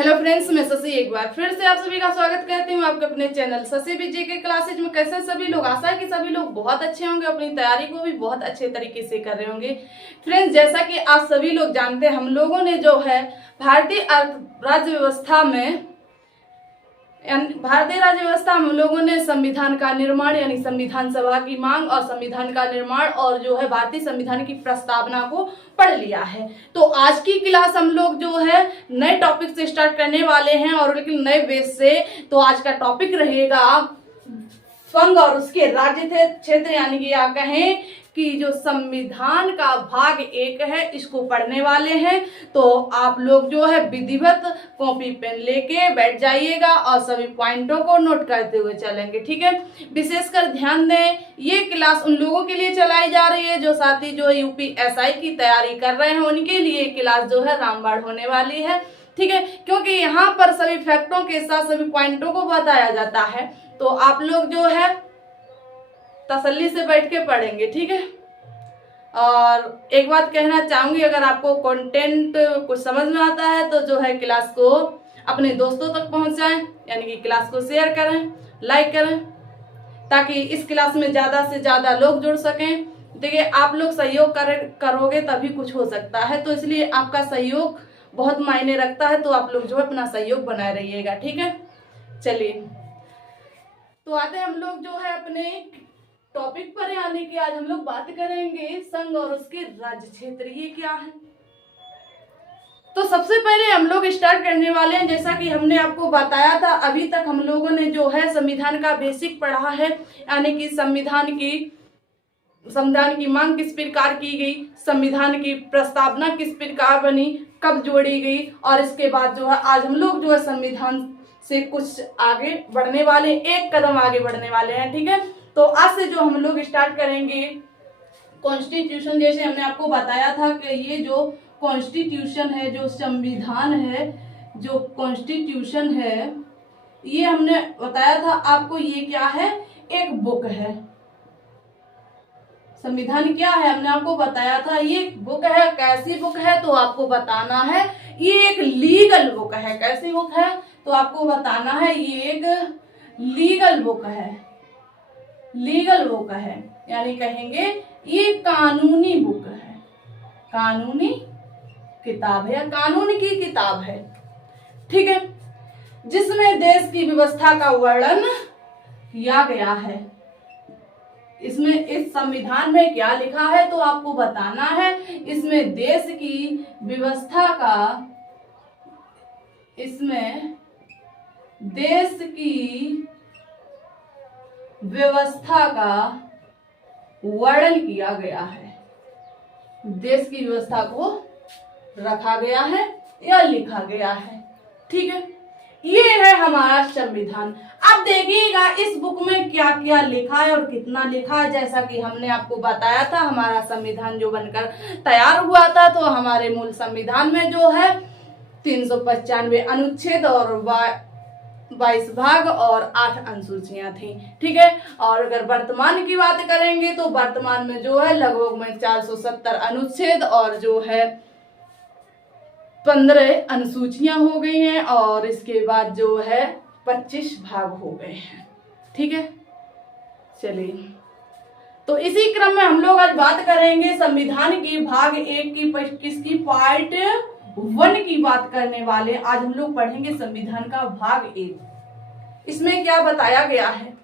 Hello friends, मैं शशि एक बार फिर से आप सभी का स्वागत करती हूँ आपके अपने चैनल शशि विजय के क्लासेज में। कैसे सभी लोग, आशा है कि सभी लोग बहुत अच्छे होंगे, अपनी तैयारी को भी बहुत अच्छे तरीके से कर रहे होंगे। फ्रेंड्स, जैसा कि आप सभी लोग जानते हैं, हम लोगों ने जो है भारतीय राज्य व्यवस्था में हम लोगों ने संविधान का निर्माण यानी संविधान सभा की मांग और संविधान का निर्माण और जो है भारतीय संविधान की प्रस्तावना को पढ़ लिया है। तो आज की क्लास हम लोग जो है नए टॉपिक से स्टार्ट करने वाले हैं और लेकिन नए बेस से। तो आज का टॉपिक रहेगा संघ और उसके राज्य क्षेत्र, यानी कि या कहें कि जो संविधान का भाग 1 है, इसको पढ़ने वाले हैं। तो आप लोग जो है विधिवत कॉपी पेन लेके बैठ जाइएगा और सभी पॉइंटों को नोट करते हुए चलेंगे, ठीक है। विशेषकर ध्यान दें, ये क्लास उन लोगों के लिए चलाई जा रही है जो साथी जो यूपीएसआई की तैयारी कर रहे हैं, उनके लिए क्लास जो है रामबाण होने वाली है, ठीक है। क्योंकि यहाँ पर सभी फैक्टों के साथ सभी पॉइंटों को बताया जाता है, तो आप लोग जो है तसल्ली से बैठ के पढ़ेंगे, ठीक है। और एक बात कहना चाहूंगी, अगर आपको कंटेंट कुछ समझ में आता है तो जो है क्लास को अपने दोस्तों तक पहुंचाएं, यानी कि क्लास को शेयर करें, लाइक करें, ताकि इस क्लास में ज्यादा से ज्यादा लोग जुड़ सकें। देखिए, आप लोग सहयोग करोगे तभी कुछ हो सकता है, तो इसलिए आपका सहयोग बहुत मायने रखता है। तो आप लोग जो है अपना सहयोग बनाए रहिएगा, ठीक है। चलिए, तो आते हैं हम लोग जो है अपने टॉपिक पर, यानी कि आज हम लोग बात करेंगे संघ और उसके राज्य क्षेत्र, ये क्या है। तो सबसे पहले हम लोग स्टार्ट करने वाले हैं, जैसा कि हमने आपको बताया था, अभी तक हम लोगों ने जो है संविधान का बेसिक पढ़ा है, यानी कि संविधान की मांग किस प्रकार की गई, संविधान की प्रस्तावना किस प्रकार बनी, कब जोड़ी गई, और इसके बाद जो है आज हम लोग जो है संविधान से कुछ आगे बढ़ने वाले, एक कदम आगे बढ़ने वाले हैं, ठीक है। तो आज से जो हम लोग स्टार्ट करेंगे कॉन्स्टिट्यूशन। जैसे हमने आपको बताया था कि ये जो कॉन्स्टिट्यूशन है, जो संविधान है, जो कॉन्स्टिट्यूशन है, ये हमने बताया था आपको, ये क्या है, एक बुक है। संविधान क्या है हमने आपको बताया था, ये बुक है। कैसी बुक है तो आपको बताना है, ये एक लीगल बुक है। कैसी बुक है तो आपको बताना है, ये एक लीगल बुक है। लीगल बुक है, यानी कहेंगे ये कानूनी बुक है, कानूनी किताब है या कानून की किताब है, ठीक है, जिसमें देश की व्यवस्था का वर्णन किया गया है। इसमें इस संविधान में क्या लिखा है तो आपको बताना है, इसमें देश की व्यवस्था का, इसमें देश की व्यवस्था का वर्णन किया गया है, देश की व्यवस्था को रखा गया है या लिखा गया है, ठीक है। ये है हमारा संविधान। अब देखिएगा इस बुक में क्या क्या लिखा है और कितना लिखा है। जैसा कि हमने आपको बताया था, हमारा संविधान जो बनकर तैयार हुआ था, तो हमारे मूल संविधान में जो है 395 अनुच्छेद और 22 भाग और 8 अनुसूचियां थी, ठीक है। और अगर वर्तमान की बात करेंगे तो वर्तमान में जो है लगभग में 470 अनुच्छेद और जो है 15 अनुसूचियां हो गई हैं, और इसके बाद जो है 25 भाग हो गए हैं, ठीक है। चलिए, तो इसी क्रम में हम लोग आज बात करेंगे संविधान की भाग 1 की, किसकी, पार्ट 1 की बात करने वाले। आज हम लोग पढ़ेंगे संविधान का भाग 1। इसमें क्या बताया गया है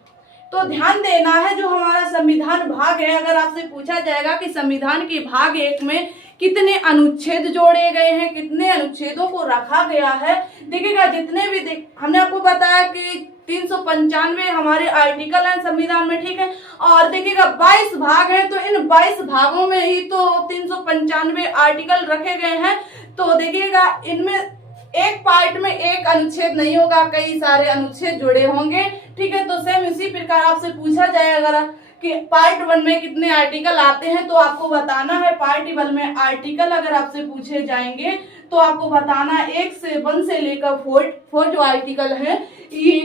तो ध्यान देना है। जो हमारा संविधान भाग है, अगर आपसे पूछा जाएगा कि संविधान के भाग 1 में कितने अनुच्छेद जोड़े गए हैं, कितने अनुच्छेदों को रखा गया है, देखिएगा जितने भी हमने आपको बताया कि 395 हमारे आर्टिकल हैं संविधान में, ठीक है। और देखिएगा 22 भाग हैं, तो इन 22 भागों में ही तो 395 आर्टिकल रखे गए हैं। तो देखिएगा इनमें एक पार्ट में एक अनुच्छेद नहीं होगा, कई सारे अनुच्छेद जुड़े होंगे, ठीक है। तो सेम इसी प्रकार आपसे पूछा जाए अगर कि पार्ट 1 में कितने आर्टिकल आते हैं, तो आपको बताना है पार्ट 1 में आर्टिकल अगर आपसे पूछे जाएंगे तो आपको बताना 1 से 1 से लेकर 4 जो आर्टिकल है ये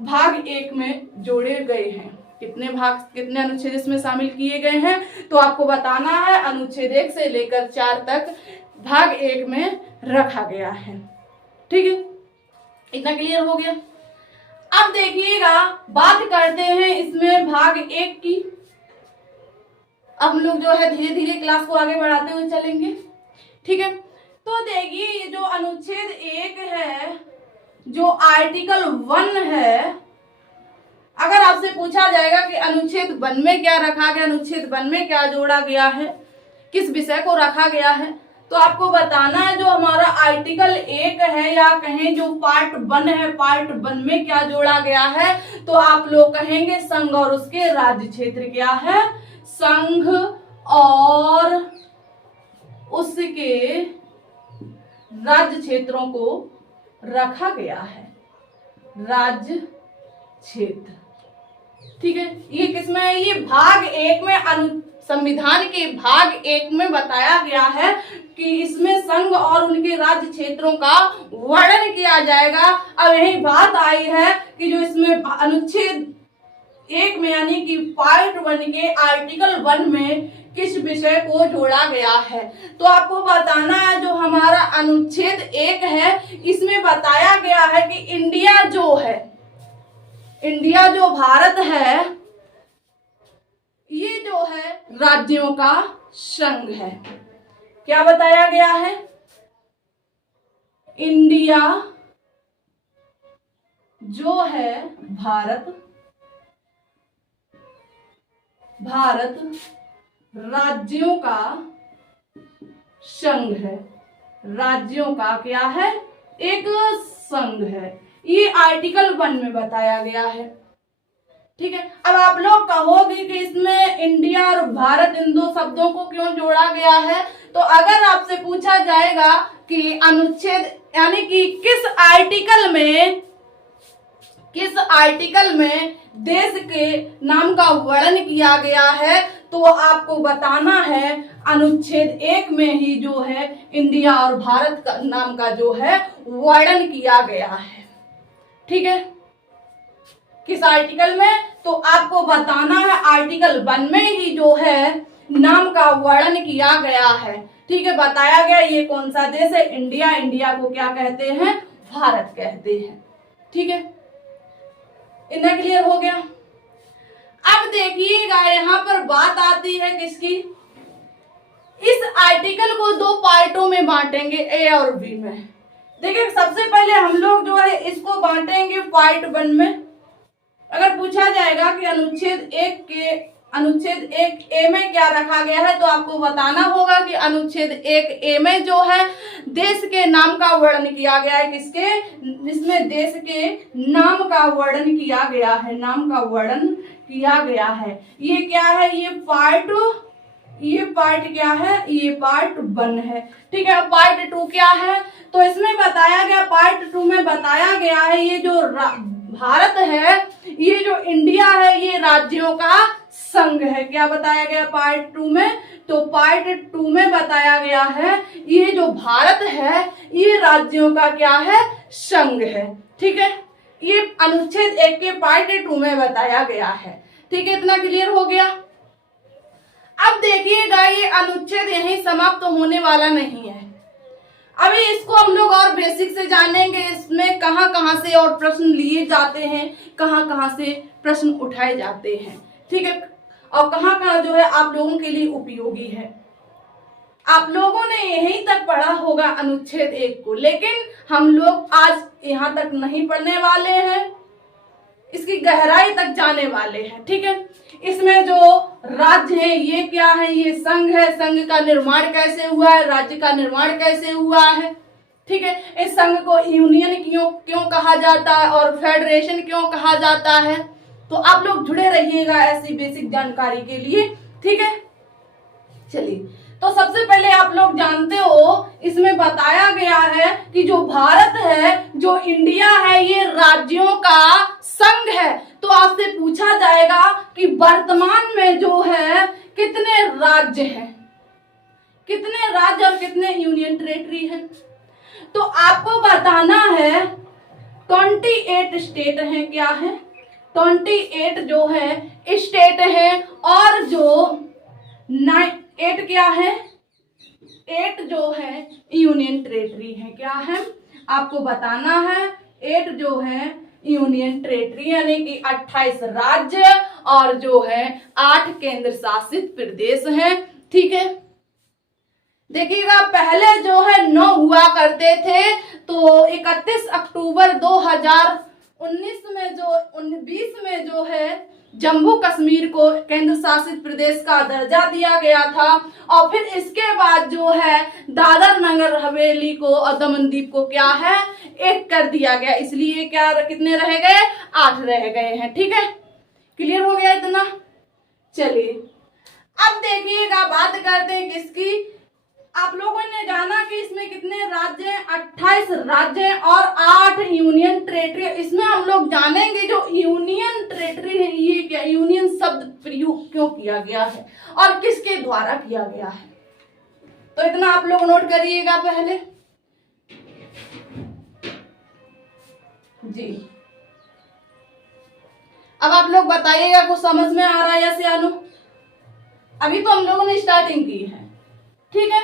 भाग 1 में जोड़े गए हैं। कितने भाग, कितने अनुच्छेद इसमें शामिल किए गए हैं तो आपको बताना है। अनुच्छेद 1 से लेकर 4 तक भाग 1 में रखा गया है, ठीक है। इतना क्लियर हो गया। अब देखिएगा, बात करते हैं इसमें भाग 1 की। अब हम लोग जो है धीरे धीरे क्लास को आगे बढ़ाते हुए चलेंगे, ठीक है। तो देखिए, ये जो अनुच्छेद 1 है, जो आर्टिकल 1 है, अगर आपसे पूछा जाएगा कि अनुच्छेद 1 में क्या रखा गया, अनुच्छेद 1 में क्या जोड़ा गया है, किस विषय को रखा गया है, तो आपको बताना है जो हमारा आर्टिकल 1 है, या कहें जो पार्ट 1 है, पार्ट 1 में क्या जोड़ा गया है, तो आप लोग कहेंगे संघ और उसके राज्य क्षेत्र। क्या है? संघ और उसके राज्य क्षेत्रों को रखा गया है, राज्य क्षेत्र, ठीक है। ये किसमें है? ये भाग 1 में, संविधान के भाग 1 में बताया गया है कि इसमें संघ और उनके राज्य क्षेत्रों का वर्णन किया जाएगा। अब यही बात आई है कि जो इसमें अनुच्छेद 1 में यानी कि पार्ट 1 के आर्टिकल 1 में किस विषय को जोड़ा गया है। तो आपको बताना है जो हमारा अनुच्छेद 1 है, इसमें बताया गया है कि इंडिया जो है, इंडिया जो भारत है, ये जो है राज्यों का संघ है। क्या बताया गया है? इंडिया जो है भारत राज्यों का संघ है, राज्यों का क्या है? एक संघ है। ये आर्टिकल 1 में बताया गया है, ठीक है। अब आप लोग कहोगे कि इसमें इंडिया और भारत इन दो शब्दों को क्यों जोड़ा गया है, तो अगर आपसे पूछा जाएगा कि अनुच्छेद यानी कि किस आर्टिकल में देश के नाम का वर्णन किया गया है, तो आपको बताना है अनुच्छेद 1 में ही जो है इंडिया और भारत का नाम का जो है वर्णन किया गया है, ठीक है। किस आर्टिकल में? तो आपको बताना है आर्टिकल 1 में ही जो है नाम का वर्णन किया गया है, ठीक है। बताया गया ये कौन सा देश है? इंडिया। इंडिया को क्या कहते हैं? भारत कहते हैं, ठीक है। इतना क्लियर हो गया। अब देखिएगा, यहां पर बात आती है किसकी? इस आर्टिकल को 2 पार्टों में बांटेंगे, ए और बी में। देखिए, सबसे पहले हम लोग जो है इसको बांटेंगे पार्ट 1 में। अगर पूछा जाएगा कि अनुच्छेद 1 ए में क्या रखा गया है, तो आपको बताना होगा कि अनुच्छेद 1 ए में जो है देश के नाम का वर्णन किया गया है। किसके? जिसमें देश के नाम का वर्णन किया गया है, नाम का वर्णन किया गया है। ये क्या है? ये पार्ट क्या है? ये पार्ट 1 है, ठीक है। पार्ट 2 क्या है? तो इसमें बताया गया, पार्ट 2 में बताया गया है ये जो भारत है, ये जो इंडिया है, ये राज्यों का संघ है। क्या बताया गया पार्ट 2 में? तो पार्ट 2 में बताया गया है ये जो भारत है, ये राज्यों का क्या है? संघ है, ठीक है। ये अनुच्छेद 1 के पार्ट 2 में बताया गया है, ठीक है। इतना क्लियर हो गया। अब देखिएगा, ये अनुच्छेद यहीं समाप्त होने वाला नहीं है। अभी इसको हम लोग और बेसिक से जानेंगे, इसमें कहां से और प्रश्न लिए जाते हैं, कहां से प्रश्न उठाए जाते हैं, ठीक है। और कहां जो है आप लोगों के लिए उपयोगी है। आप लोगों ने यहीं तक पढ़ा होगा अनुच्छेद 1 को, लेकिन हम लोग आज यहां तक नहीं पढ़ने वाले हैं, इसकी गहराई तक जाने वाले हैं, ठीक है। इसमें जो राज्य है ये क्या है? ये संघ है। संघ का निर्माण कैसे हुआ है? राज्य का निर्माण कैसे हुआ है, ठीक है। इस संघ को यूनियन क्यों कहा जाता है और फेडरेशन क्यों कहा जाता है? तो आप लोग जुड़े रहिएगा ऐसी बेसिक जानकारी के लिए, ठीक है। चलिए, तो सबसे पहले आप लोग जानते हो, इसमें बताया गया है कि जो भारत है, जो इंडिया है, ये राज्यों का संघ है। तो आपसे पूछा जाएगा कि वर्तमान में जो है कितने राज्य हैं, कितने राज्य और कितने यूनियन टेरिटरी हैं? तो आपको बताना है 28 स्टेट हैं। क्या है? 28 जो है स्टेट है, और जो 8 क्या है? 8 जो है यूनियन टेरिटरी है। क्या है? आपको बताना है 8 जो है यूनियन टेरिटरी यानी कि 28 राज्य और जो है 8 केंद्र शासित प्रदेश हैं। ठीक है, देखिएगा पहले जो है 9 हुआ करते थे, तो 31 अक्टूबर 2019 में जो 20 में जो है जम्मू कश्मीर को केंद्र शासित प्रदेश का दर्जा दिया गया था और फिर इसके बाद जो है दादर नगर हवेली को और दमनदीप को क्या है एक कर दिया गया, इसलिए क्या कितने रह गए 8 रह गए हैं। ठीक है, क्लियर हो गया इतना। चलिए अब देखिएगा बात करते हैं किसकी। आप लोगों ने जाना कि इसमें कितने राज्य हैं, 28 राज्य हैं और 8 यूनियन टेरिटरी। इसमें हम लोग जानेंगे जो यूनियन टेरिटरी है ये क्या, यूनियन शब्द प्रयोग क्यों किया गया है और किसके द्वारा किया गया है, तो इतना आप लोग नोट करिएगा पहले जी। अब आप लोग बताइएगा कुछ समझ में आ रहा है या सियानो? अभी तो हम लोगों ने स्टार्टिंग की है। ठीक है,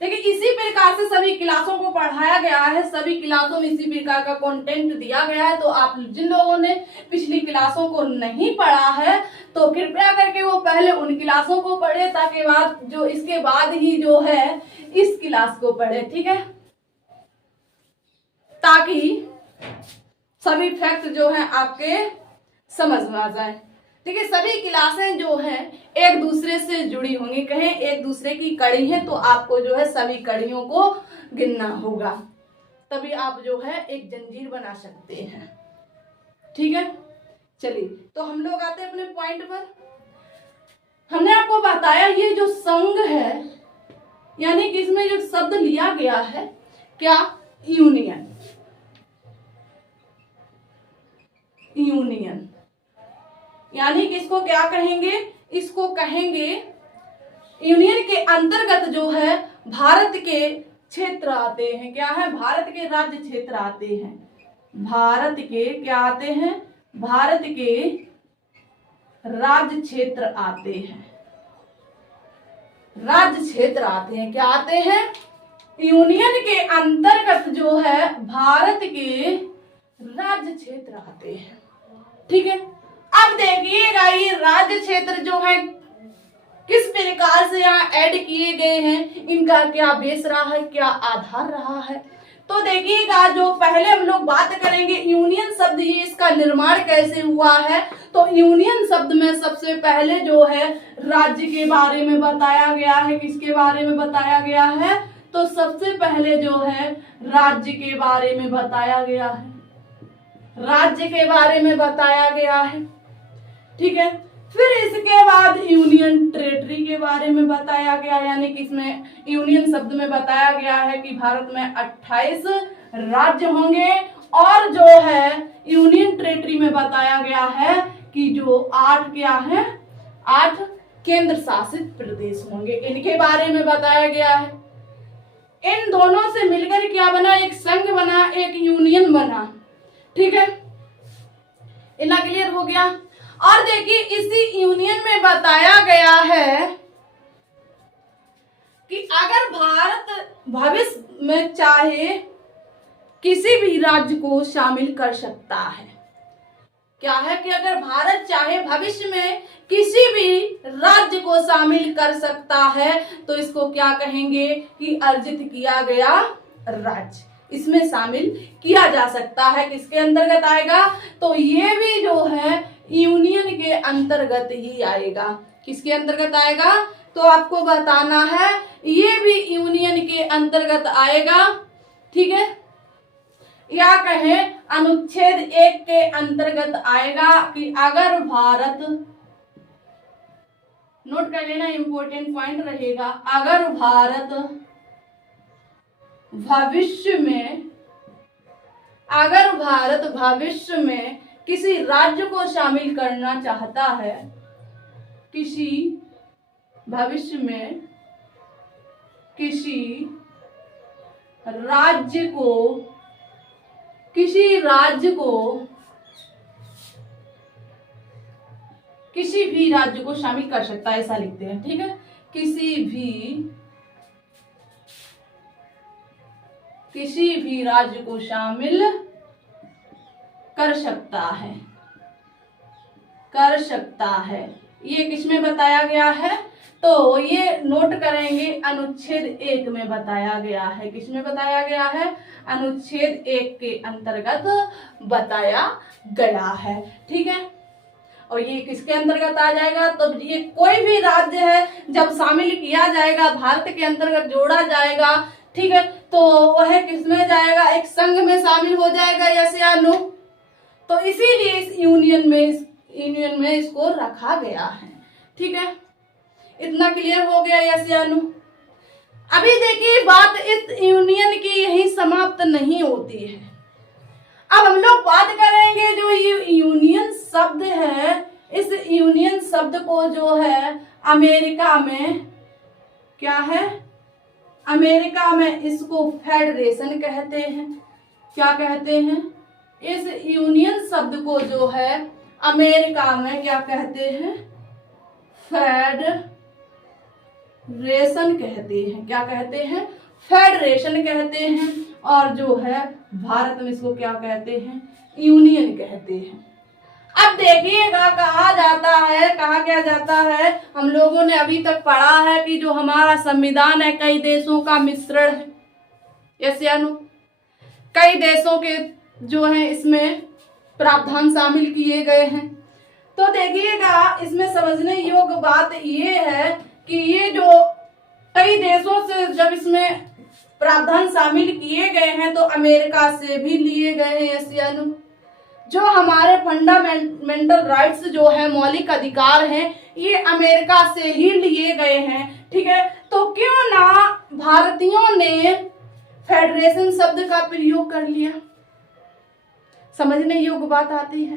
देखिए इसी प्रकार से सभी क्लासों को पढ़ाया गया है, सभी क्लासों में इसी प्रकार का कंटेंट दिया गया है। तो आप जिन लोगों ने पिछली क्लासों को नहीं पढ़ा है तो कृपया करके वो पहले उन क्लासों को पढ़े, ताकि बाद जो इसके बाद ही जो है इस क्लास को पढ़े। ठीक है, ताकि सभी फैक्ट जो है आपके समझ में आ जाए। देखिए सभी क्लासें जो हैं एक दूसरे से जुड़ी होंगी, कहें एक दूसरे की कड़ी है, तो आपको जो है सभी कड़ियों को गिनना होगा, तभी आप जो है एक जंजीर बना सकते हैं। ठीक है, चलिए तो हम लोग आते हैं अपने पॉइंट पर। हमने आपको बताया ये जो संघ है यानी कि इसमें जो शब्द लिया गया है क्या, यूनियन। यूनियन यानी कि इसको क्या कहेंगे, इसको कहेंगे यूनियन के अंतर्गत जो है भारत के क्षेत्र आते हैं। क्या है, भारत के राज्य क्षेत्र आते हैं। भारत के क्या आते हैं, भारत के राज्य क्षेत्र आते हैं। राज्य क्षेत्र आते हैं, क्या आते हैं, यूनियन के अंतर्गत जो है भारत के राज्य क्षेत्र आते हैं। ठीक है, अब देखिएगा ये राज्य क्षेत्र जो है किस प्रकार से यहाँ ऐड किए गए हैं, इनका क्या बेस रहा है, क्या आधार रहा है। तो देखिएगा जो पहले हम लोग बात करेंगे यूनियन शब्द, ये इसका निर्माण कैसे हुआ है। तो यूनियन शब्द में सबसे पहले जो है राज्य के बारे में बताया गया है। किसके बारे में बताया गया है, तो सबसे पहले जो है राज्य के बारे में बताया गया है। राज्य के बारे में बताया गया है। ठीक है, फिर इसके बाद यूनियन टेरिटरी के बारे में बताया गया, यानी कि इसमें यूनियन शब्द में बताया गया है कि भारत में 28 राज्य होंगे और जो है यूनियन टेरिटरी में बताया गया है कि जो 8 क्या है, 8 केंद्र शासित प्रदेश होंगे, इनके बारे में बताया गया है। इन दोनों से मिलकर क्या बना, एक संघ बना, एक यूनियन बना। ठीक है, इतना क्लियर हो गया। और देखिए इसी यूनियन में बताया गया है कि अगर भारत भविष्य में चाहे किसी भी राज्य को शामिल कर सकता है। क्या है कि अगर भारत चाहे भविष्य में किसी भी राज्य को शामिल कर सकता है तो इसको क्या कहेंगे कि अर्जित किया गया राज्य, इसमें शामिल किया जा सकता है। किसके अंतर्गत आएगा, तो ये भी जो है यूनियन के अंतर्गत ही आएगा। किसके अंतर्गत आएगा, तो आपको बताना है ये भी यूनियन के अंतर्गत आएगा। ठीक है, या कहें अनुच्छेद 1 के अंतर्गत आएगा कि अगर भारत, नोट कर लेना इंपॉर्टेंट पॉइंट रहेगा, अगर भारत भविष्य में किसी राज्य को शामिल करना चाहता है, किसी भविष्य में किसी राज्य को शामिल कर सकता है, ऐसा लिखते हैं। ठीक है, किसी भी राज्य को शामिल कर सकता है, कर सकता है। ये किसमें बताया गया है? तो ये नोट करेंगे, अनुच्छेद 1 में बताया गया है। किसमें बताया गया है? अनुच्छेद 1 के अंतर्गत बताया गया है। ठीक है, और ये किसके अंतर्गत आ जाएगा? तो ये कोई भी राज्य है जब शामिल किया जाएगा, भारत के अंतर्गत जोड़ा जाएगा, ठीक है, तो वह किसमें जाएगा? एक संघ में शामिल हो जाएगा, यस या नो? तो इसीलिए इस यूनियन में इसको रखा गया है। ठीक है, इतना क्लियर हो गया, यस या नो? अभी देखिए, बात इस यूनियन की यही समाप्त नहीं होती है। अब हम लोग बात करेंगे जो ये यूनियन शब्द है, इस यूनियन शब्द को जो है अमेरिका में क्या है? अमेरिका में इसको फेडरेशन कहते हैं। क्या कहते हैं? इस यूनियन शब्द को जो है अमेरिका में क्या कहते हैं? फेडरेशन कहते हैं। क्या कहते हैं? फेडरेशन कहते हैं। और जो है भारत में इसको क्या कहते हैं? यूनियन कहते हैं। अब देखिएगा, कहा जाता है, कहा क्या जाता है, हम लोगों ने अभी तक पढ़ा है कि जो हमारा संविधान है कई देशों का मिश्रण है, यस या नो? कई देशों के जो है इसमें प्रावधान शामिल किए गए हैं। तो देखिएगा, इसमें समझने योग्य बात ये है कि ये जो कई देशों से जब इसमें प्रावधान शामिल किए गए हैं तो अमेरिका से भी लिए गए हैं, यस या नो? जो हमारे फंडामेंटल राइट्स जो है, मौलिक अधिकार हैं, ये अमेरिका से ही लिए गए हैं। ठीक है, तो क्यों ना भारतीयों ने फेडरेशन शब्द का प्रयोग कर लिया? समझने योग्य बात आती है।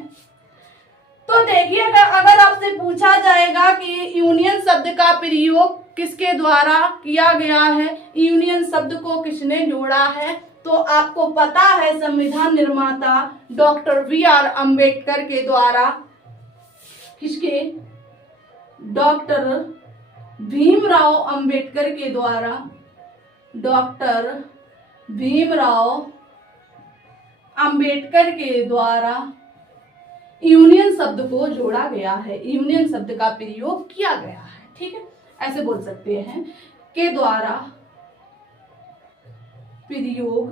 तो देखिएगा, अगर आपसे पूछा जाएगा कि यूनियन शब्द का प्रयोग किसके द्वारा किया गया है, यूनियन शब्द को किसने जोड़ा है, तो आपको पता है संविधान निर्माता डॉक्टर बी.आर. अम्बेडकर के द्वारा। किसके? डॉक्टर भीमराव अम्बेडकर के द्वारा। डॉक्टर भीमराव अम्बेडकर के द्वारा यूनियन शब्द को जोड़ा गया है, यूनियन शब्द का प्रयोग किया गया है। ठीक है, ऐसे बोल सकते हैं, के द्वारा प्रयोग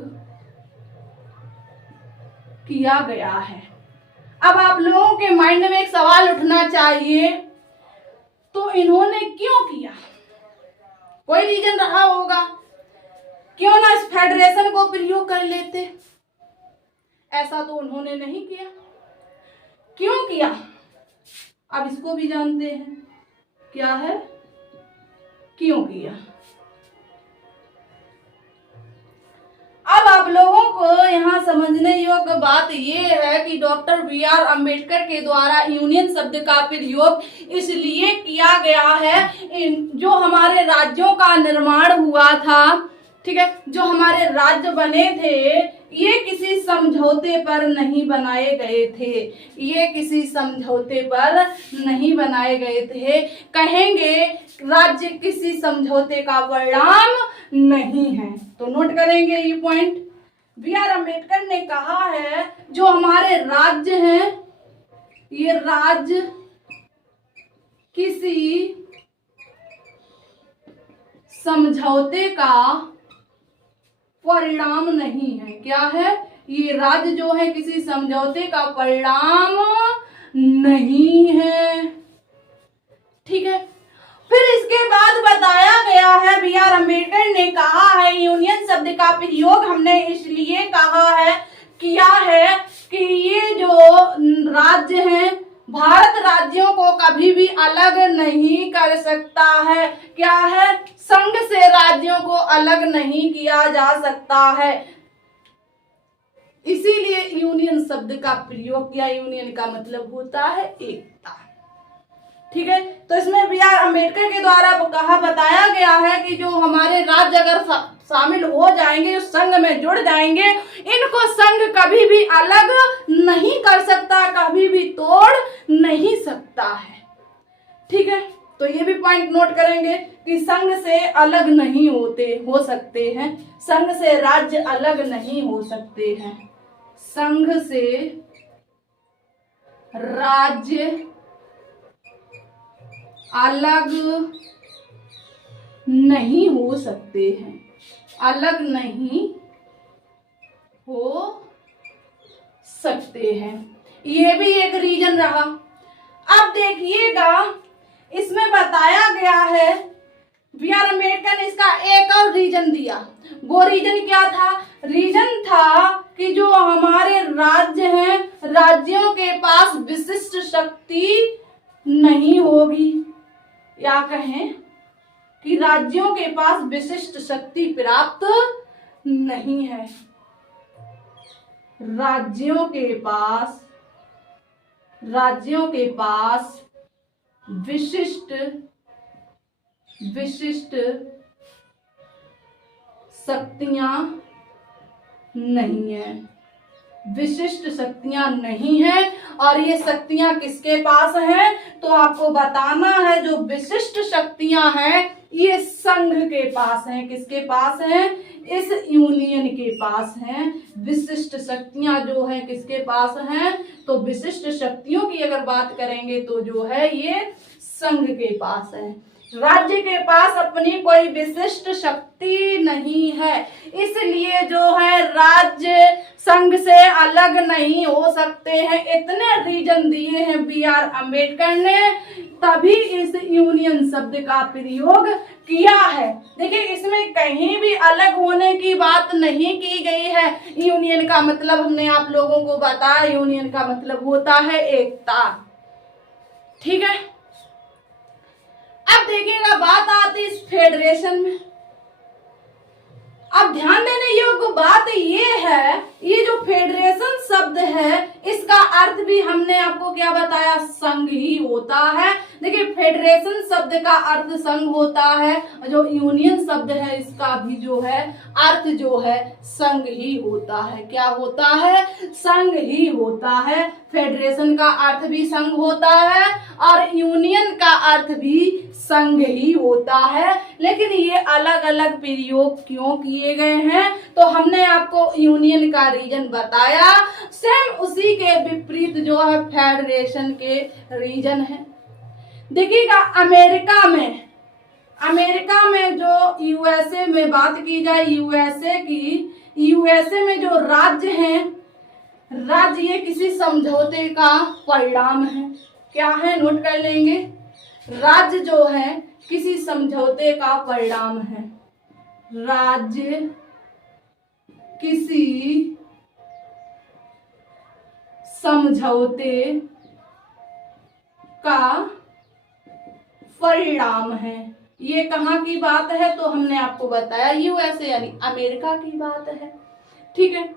किया गया है। अब आप लोगों के माइंड में एक सवाल उठना चाहिए, तो इन्होंने क्यों किया? कोई रीजन रहा होगा, क्यों ना इस फेडरेशन को प्रयोग कर लेते? ऐसा तो उन्होंने नहीं किया। क्यों किया? अब इसको भी जानते हैं, क्या है, क्यों किया। अब आप लोगों को यहाँ समझने योग्य बात ये है कि डॉक्टर बी.आर. अम्बेडकर के द्वारा यूनियन शब्द का प्रयोग इसलिए किया गया है, जो हमारे राज्यों का निर्माण हुआ था, ठीक है, जो हमारे राज्य बने थे, ये किसी समझौते पर नहीं बनाए गए थे। ये किसी समझौते पर नहीं बनाए गए थे। कहेंगे राज्य किसी समझौते का परिणाम नहीं है। तो नोट करेंगे ये पॉइंट। बी.आर. अम्बेडकर ने कहा है जो हमारे राज्य हैं, ये राज्य किसी समझौते का परिणाम नहीं है। क्या है? ये राज्य जो है किसी समझौते का परिणाम नहीं है। ठीक है, फिर इसके बाद बताया गया है, बी.आर. अम्बेडकर ने कहा है यूनियन शब्द का प्रयोग हमने इसलिए कहा है, किया है कि ये जो राज्य हैं, भारत राज्यों को कभी भी अलग नहीं कर सकता है। क्या है? संघ से राज्यों को अलग नहीं किया जा सकता है। इसीलिए यूनियन शब्द का प्रयोग किया। यूनियन का मतलब होता है एकता। ठीक है, तो इसमें बी.आर. अम्बेडकर के द्वारा कहा बताया गया है कि जो हमारे राज्य अगर शामिल हो जाएंगे, जो संघ में जुड़ जाएंगे, इनको संघ कभी भी अलग नहीं कर सकता, कभी भी तोड़ नहीं सकता है। ठीक है, तो ये भी पॉइंट नोट करेंगे कि संघ से अलग नहीं हो सकते हैं, संघ से राज्य अलग नहीं हो सकते हैं, संघ से राज्य अलग नहीं हो सकते हैं, अलग नहीं हो सकते हैं। ये भी एक रीजन रहा। अब देखिएगा, इसमें बताया गया है, बी आर अम्बेडकर ने इसका एक और रीजन दिया। वो रीजन क्या था? रीजन था कि जो हमारे राज्य हैं, राज्यों के पास विशिष्ट शक्ति नहीं होगी, या कहें कि राज्यों के पास विशिष्ट शक्ति प्राप्त नहीं है। राज्यों के पास विशिष्ट शक्तियां नहीं है, विशिष्ट शक्तियां नहीं है। और ये शक्तियां किसके पास हैं? तो आपको बताना है, जो विशिष्ट शक्तियां हैं ये संघ के पास हैं। किसके पास हैं? इस यूनियन के पास हैं। विशिष्ट शक्तियां जो है किसके पास हैं? तो विशिष्ट शक्तियों की अगर बात करेंगे तो जो है ये संघ के पास है। राज्य के पास अपनी कोई विशिष्ट शक्ति नहीं है, इसलिए जो है राज्य संघ से अलग नहीं हो सकते हैं। इतने रीजन दिए हैं बी आर अम्बेडकर ने, तभी इस यूनियन शब्द का प्रयोग किया है। देखिए, इसमें कहीं भी अलग होने की बात नहीं की गई है। यूनियन का मतलब हमने आप लोगों को बताया, यूनियन का मतलब होता है एकता। ठीक है, अब देखिएगा, बात आती है इस फेडरेशन में। अब ध्यान देने योग्य बात ये है, ये जो फेडरेशन शब्द है इसका अर्थ भी हमने आपको क्या बताया? संघ ही होता है। देखिए, फेडरेशन शब्द का अर्थ संघ होता है, जो यूनियन शब्द है इसका भी जो है अर्थ जो है संघ ही होता है। क्या होता है? संघ ही होता है। फेडरेशन का अर्थ भी संघ होता है और यूनियन का अर्थ भी संघ ही होता है। लेकिन ये अलग अलग प्रयोग क्यों किए गए हैं? तो हमने आपको यूनियन का रीजन बताया, सेम उसी के विपरीत जो है फेडरेशन के रीजन है। देखिएगा, अमेरिका में जो यूएसए में बात की जाए, यूएसए में जो राज्य हैं, राज्य ये किसी समझौते का परिणाम है। क्या है? नोट कर लेंगे। राज्य जो है किसी समझौते का परिणाम है। राज्य किसी समझौते का परिणाम है। ये कहाँ की बात है? तो हमने आपको बताया यूएसए यानी अमेरिका की बात है। ठीक है,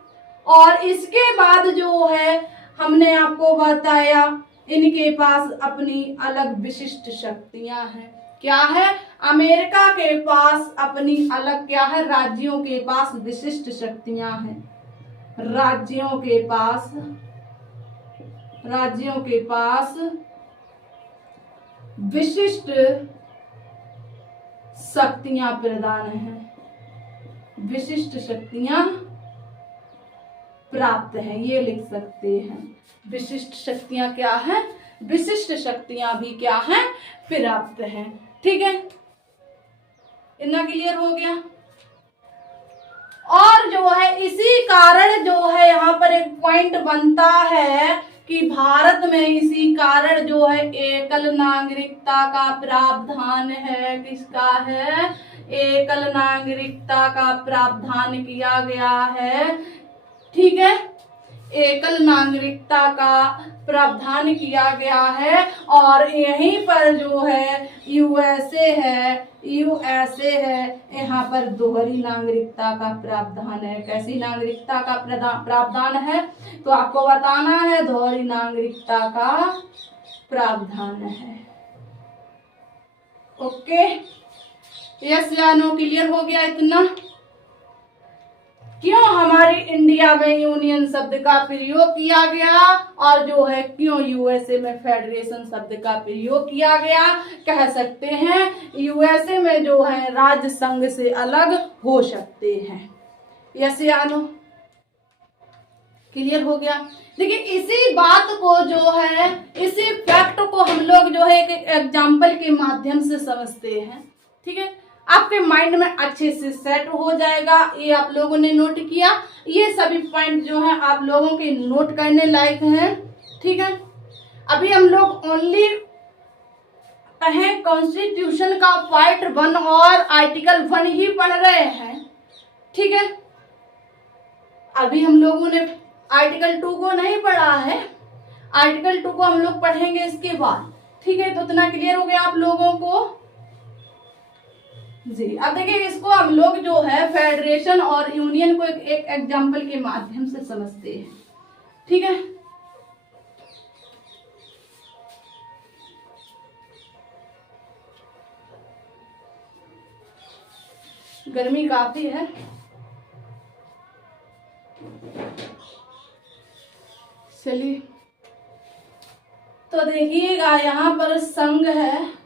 और इसके बाद जो है हमने आपको बताया इनके पास अपनी अलग विशिष्ट शक्तियां हैं। क्या है? अमेरिका के पास अपनी अलग क्या है? राज्यों के पास विशिष्ट शक्तियां हैं। राज्यों के पास विशिष्ट शक्तियां प्रदान हैं, विशिष्ट शक्तियां प्राप्त हैं, ये लिख सकते हैं। विशिष्ट शक्तियां क्या है? विशिष्ट शक्तियां भी क्या है? प्राप्त हैं। ठीक है, इतना क्लियर हो गया। और जो है इसी कारण जो है यहाँ पर एक पॉइंट बनता है कि भारत में इसी कारण जो है एकल नागरिकता का प्रावधान है। किसका है? एकल नागरिकता का प्रावधान किया गया है। ठीक है, एकल नागरिकता का प्रावधान किया गया है। और यहीं पर जो है यूएसए है, यहाँ पर दोहरी नागरिकता का प्रावधान है। कैसी नागरिकता का प्रावधान है? तो आपको बताना है, दोहरी नागरिकता का प्रावधान है। ओके, यस या नो? क्लियर हो गया इतना? क्यों हमारे इंडिया में यूनियन शब्द का प्रयोग किया गया और जो है क्यों यूएसए में फेडरेशन शब्द का प्रयोग किया गया? कह सकते हैं यूएसए में जो है राज्य संघ से अलग हो सकते हैं। यस या नो? क्लियर हो गया। देखिए इसी बात को जो है, इसी फैक्ट को हम लोग जो है एक एग्जाम्पल के माध्यम से समझते हैं। ठीक है, आपके माइंड में अच्छे से सेट हो जाएगा। ये आप लोगों ने नोट किया, ये सभी पॉइंट जो है आप लोगों के नोट करने लायक हैं। ठीक है, अभी हम लोग ओनली कहें कॉन्स्टिट्यूशन का पार्ट 1 और आर्टिकल 1 ही पढ़ रहे हैं। ठीक है, अभी हम लोगों ने आर्टिकल 2 को नहीं पढ़ा है, आर्टिकल 2 को हम लोग पढ़ेंगे इसके बाद। ठीक है, तो इतना क्लियर हो गया आप लोगों को जी। अब देखिए इसको हम लोग जो है फेडरेशन और यूनियन को एक एग्जाम्पल के माध्यम से समझते हैं। ठीक है, गर्मी काफी है, चलिए। तो देखिएगा यहाँ पर संघ है,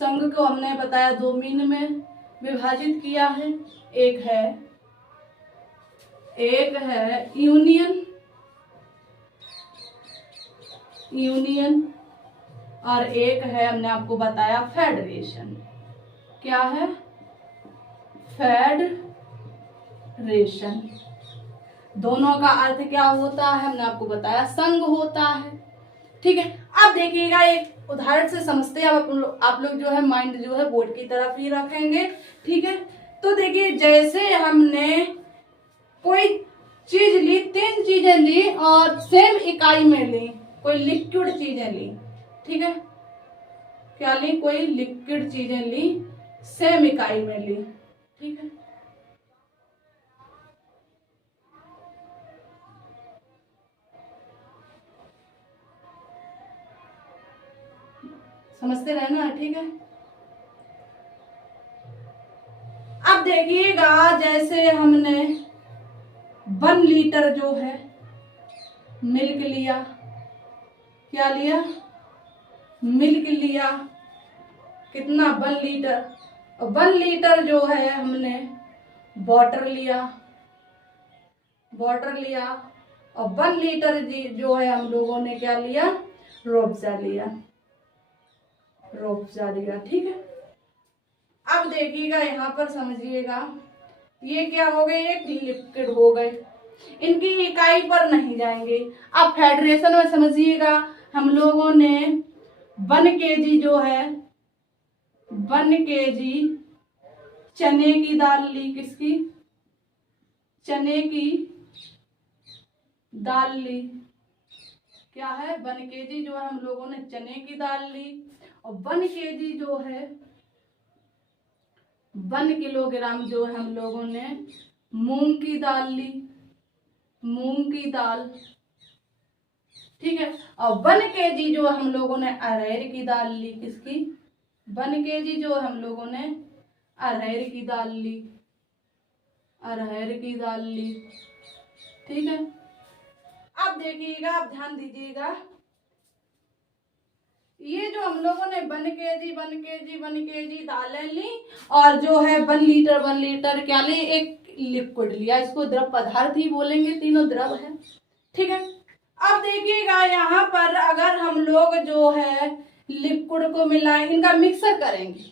संघ को हमने बताया 2 मीन में विभाजित किया है। एक है यूनियन, और एक है हमने आपको बताया फेडरेशन। क्या है? फेडरेशन। दोनों का अर्थ क्या होता है हमने आपको बताया, संघ होता है। ठीक है, अब देखिएगा एक उदाहरण से समझते हैं। आप लोग जो है माइंड जो है बोर्ड की तरफ ही रखेंगे। ठीक है, तो देखिए जैसे हमने कोई चीज ली, 3 चीजें ली और सेम इकाई में ली, कोई लिक्विड चीजें ली। ठीक है, क्या ली? कोई लिक्विड चीजें ली, सेम इकाई में ली। ठीक है, समझते रहना है। ठीक है, अब देखिएगा जैसे हमने 1 लीटर जो है मिल्क लिया, क्या लिया? मिल्क लिया। कितना? 1 लीटर। और 1 लीटर जो है हमने वाटर लिया, और 1 लीटर जो है हम लोगों ने क्या लिया? रूअफ़ज़ा लिया। ठीक है, अब देखिएगा यहाँ पर समझिएगा, ये क्या हो गए? एक लिक्विड हो गए। इनकी इकाई पर नहीं जाएंगे। अब फेडरेशन में समझिएगा, हम लोगों ने 1 kg जो है 1 kg चने की दाल ली। किसकी? चने की दाल ली। क्या है? 1 kg जो है हम लोगों ने चने की दाल ली, और 1 kg जो है 1 किलोग्राम जो है हम लोगों ने मूंग की दाल ली, मूंग की दाल। ठीक है, और 1 kg जो हम लोगों ने अरहर की दाल ली। किसकी? 1 kg जो हम लोगों ने अरहर की दाल ली, ठीक है, अब देखिएगा, आप ध्यान दीजिएगा, ये जो हम लोगों ने 1 kg दालें ली, और जो है 1 लीटर क्या ली? एक लिक्विड लिया। इसको द्रव पदार्थ ही बोलेंगे, तीनों द्रव है। ठीक है, अब देखिएगा यहाँ पर अगर हम लोग जो है लिक्विड को मिलाएं, इनका मिक्सर करेंगे,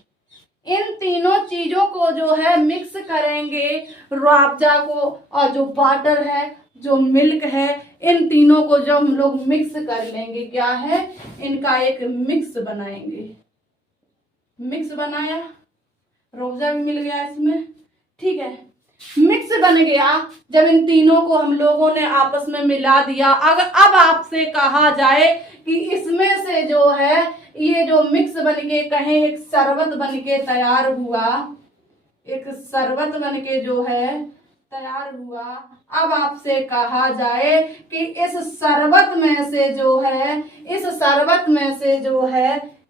इन तीनों चीजों को जो है मिक्स करेंगे, रूअफ़ज़ा को और जो वाटर है, जो मिल्क है, इन तीनों को जो हम लोग मिक्स कर लेंगे, क्या है? इनका एक मिक्स बनाएंगे। मिक्स बनाया, रूअफ़ज़ा भी मिल गया इसमें। ठीक है, मिक्स बन गया। जब इन तीनों को हम लोगों ने आपस में मिला दिया, अगर अब आपसे कहा जाए कि इसमें से जो है ये जो मिक्स बन के कहें एक शरबत बन के तैयार हुआ, एक शरबत बन के जो है तैयार हुआ, अब आपसे कहा जाए कि इस शरबत में से जो है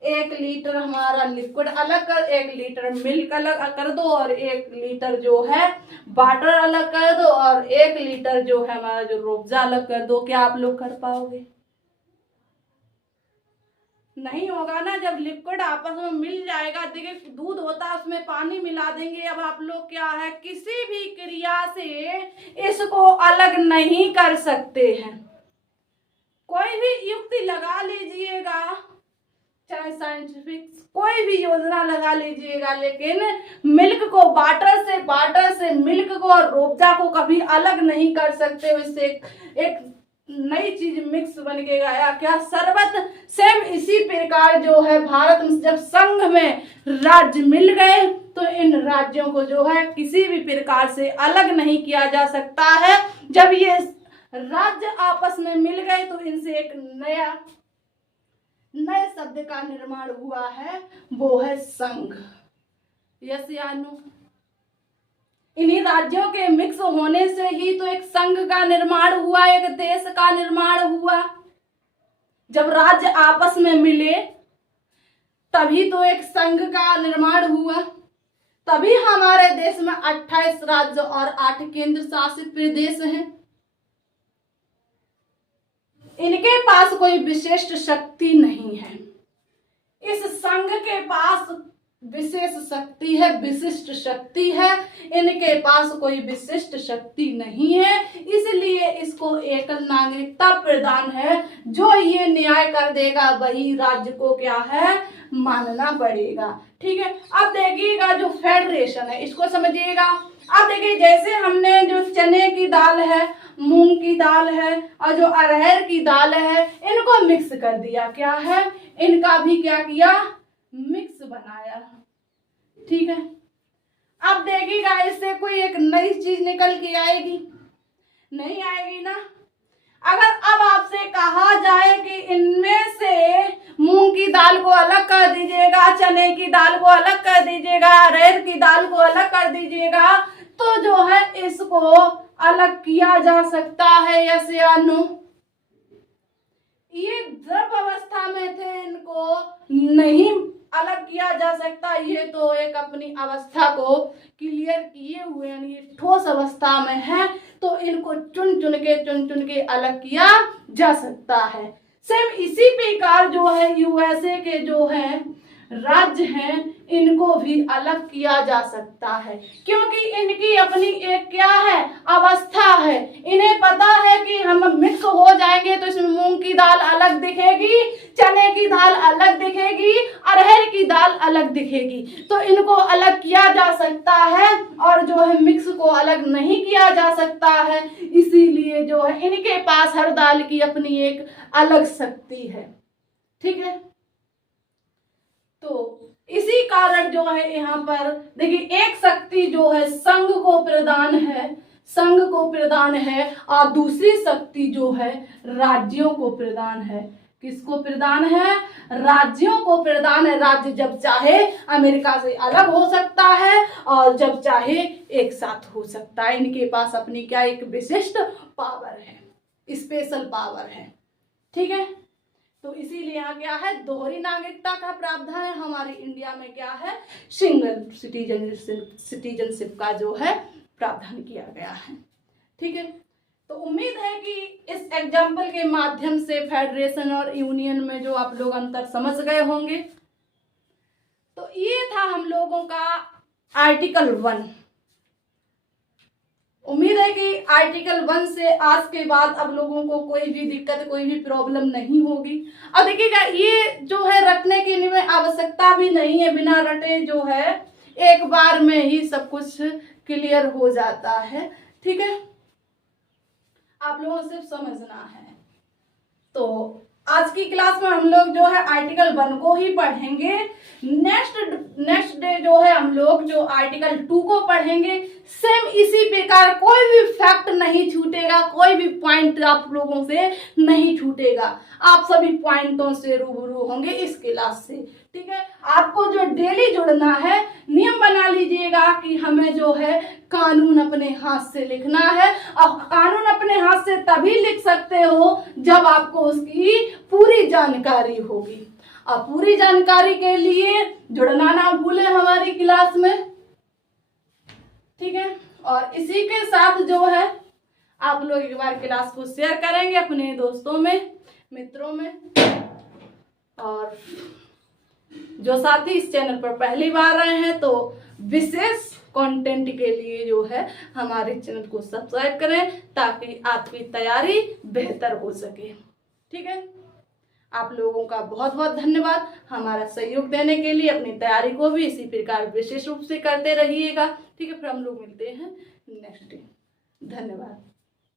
1 लीटर हमारा लिक्विड अलग कर, 1 लीटर मिल्क अलग कर दो, और 1 लीटर जो है वाटर अलग कर दो, और 1 लीटर जो है हमारा जो रूअफ़ज़ा अलग कर दो। क्या आप लोग कर पाओगे? नहीं होगा ना, जब लिक्विड आपस में मिल जाएगा। देखिए दूध होता है, उसमें पानी मिला देंगे। अब आप लोग क्या है, किसी भी क्रिया से इसको अलग नहीं कर सकते हैं। कोई भी युक्ति लगा लीजिएगा, चाहे साइंटिफिक कोई भी योजना लगा लीजिएगा, लेकिन मिल्क को वाटर से मिल्क को और रूअफ़ज़ा को कभी अलग नहीं कर सकते। इससे एक नई चीज मिक्स बन के गया, क्या शरबत। सेम इसी प्रकार जो है भारत में जब संघ में राज्य मिल गए तो इन राज्यों को जो है किसी भी प्रकार से अलग नहीं किया जा सकता है। जब ये राज्य आपस में मिल गए तो इनसे एक नए शब्द का निर्माण हुआ है, वो है संघ। यस या नो? इन्हीं राज्यों के मिक्स होने से ही तो एक संघ का निर्माण हुआ, एक देश का निर्माण हुआ। जब राज्य आपस में मिले तभी तो एक संघ का निर्माण हुआ। तभी हमारे देश में 28 राज्य और 8 केंद्र शासित प्रदेश हैं। इनके पास कोई विशिष्ट शक्ति नहीं है। इस संघ के पास विशेष शक्ति है, विशिष्ट शक्ति है। इनके पास कोई विशिष्ट शक्ति नहीं है, इसलिए इसको एकल नागरिकता प्रदान है। जो ये न्याय कर देगा वही राज्य को क्या है, मानना पड़ेगा। ठीक है, अब देखिएगा जो फेडरेशन है इसको समझिएगा। अब देखिए जैसे हमने जो चने की दाल है, मूंग की दाल है और जो अरहर की दाल है, इनको मिक्स कर दिया। क्या है, इनका भी क्या किया, मिक्स बनाया। ठीक है, अब देखिएगा इससे कोई एक नई चीज निकल के आएगी, नहीं आएगी ना। अगर अब आपसे कहा जाए कि इनमें से मूंग की दाल को अलग कर दीजिएगा, चने की दाल को अलग कर दीजिएगा, अरहर की दाल को अलग कर दीजिएगा, तो जो है इसको अलग किया जा सकता है। यस या नो? ये द्रव अवस्था में थे, इनको नहीं अलग किया जा सकता। ये तो एक अपनी अवस्था को क्लियर किए हुए, यानी ठोस अवस्था में है, तो इनको चुन चुन के अलग किया जा सकता है। सेम इसी प्रकार जो है यूएसए के जो है राज्य हैं, इनको भी अलग किया जा सकता है, क्योंकि इनकी अपनी एक क्या है, अवस्था है। इन्हें पता है कि हम मिक्स हो जाएंगे तो इसमें मूंग की दाल अलग दिखेगी, चने की दाल अलग दिखेगी, अरहर की दाल अलग दिखेगी, तो इनको अलग किया जा सकता है। और जो है मिक्स को अलग नहीं किया जा सकता है, इसीलिए जो है इनके पास हर दाल की अपनी एक अलग शक्ति है। ठीक है, तो इसी कारण जो है यहाँ पर देखिए एक शक्ति जो है संघ को प्रदान है और दूसरी शक्ति जो है राज्यों को प्रदान है। किसको प्रदान है, राज्यों को प्रदान है। राज्य जब चाहे अमेरिका से अलग हो सकता है और जब चाहे एक साथ हो सकता है। इनके पास अपनी क्या एक विशिष्ट पावर है, स्पेशल पावर है। ठीक है, तो इसीलिए यहाँ क्या है, दोहरी नागरिकता का प्रावधान है। हमारे इंडिया में क्या है, सिंगल सिटीजनशिप का जो है प्रावधान किया गया है। ठीक है, तो उम्मीद है कि इस एग्जाम्पल के माध्यम से फेडरेशन और यूनियन में जो आप लोग अंतर समझ गए होंगे। तो ये था हम लोगों का आर्टिकल 1। उम्मीद है कि आर्टिकल 1 से आज के बाद अब लोगों को कोई भी दिक्कत, कोई भी प्रॉब्लम नहीं होगी। अब देखिएगा ये जो है रटने की में आवश्यकता भी नहीं है, बिना रटे जो है एक बार में ही सब कुछ क्लियर हो जाता है। ठीक है, आप लोगों को सिर्फ समझना है। तो आज की क्लास में हम लोग जो है आर्टिकल 1 को ही पढ़ेंगे। नेक्स्ट डे जो है हम लोग जो आर्टिकल 2 को पढ़ेंगे। सेम इसी प्रकार कोई भी फैक्ट नहीं छूटेगा, कोई भी पॉइंट आप लोगों से नहीं छूटेगा। आप सभी पॉइंटों से रूबरू होंगे इस क्लास से। ठीक है, आपको जो डेली जुड़ना है, नियम बना लीजिएगा कि हमें जो है कानून अपने हाथ से लिखना है। और कानून अपने हाथ से तभी लिख सकते हो जब आपको उसकी पूरी जानकारी होगी। और पूरी जानकारी के लिए जुड़ना ना भूलें हमारी क्लास में। ठीक है, और इसी के साथ जो है आप लोग एक बार क्लास को शेयर करेंगे अपने दोस्तों में, मित्रों में। और जो साथी इस चैनल पर पहली बार आए हैं तो विशेष कंटेंट के लिए जो है हमारे चैनल को सब्सक्राइब करें ताकि आपकी तैयारी बेहतर हो सके। ठीक है, आप लोगों का बहुत बहुत धन्यवाद हमारा सहयोग देने के लिए। अपनी तैयारी को भी इसी प्रकार विशेष रूप से करते रहिएगा। ठीक है, फिर हम लोग मिलते हैं नेक्स्ट डे। धन्यवाद।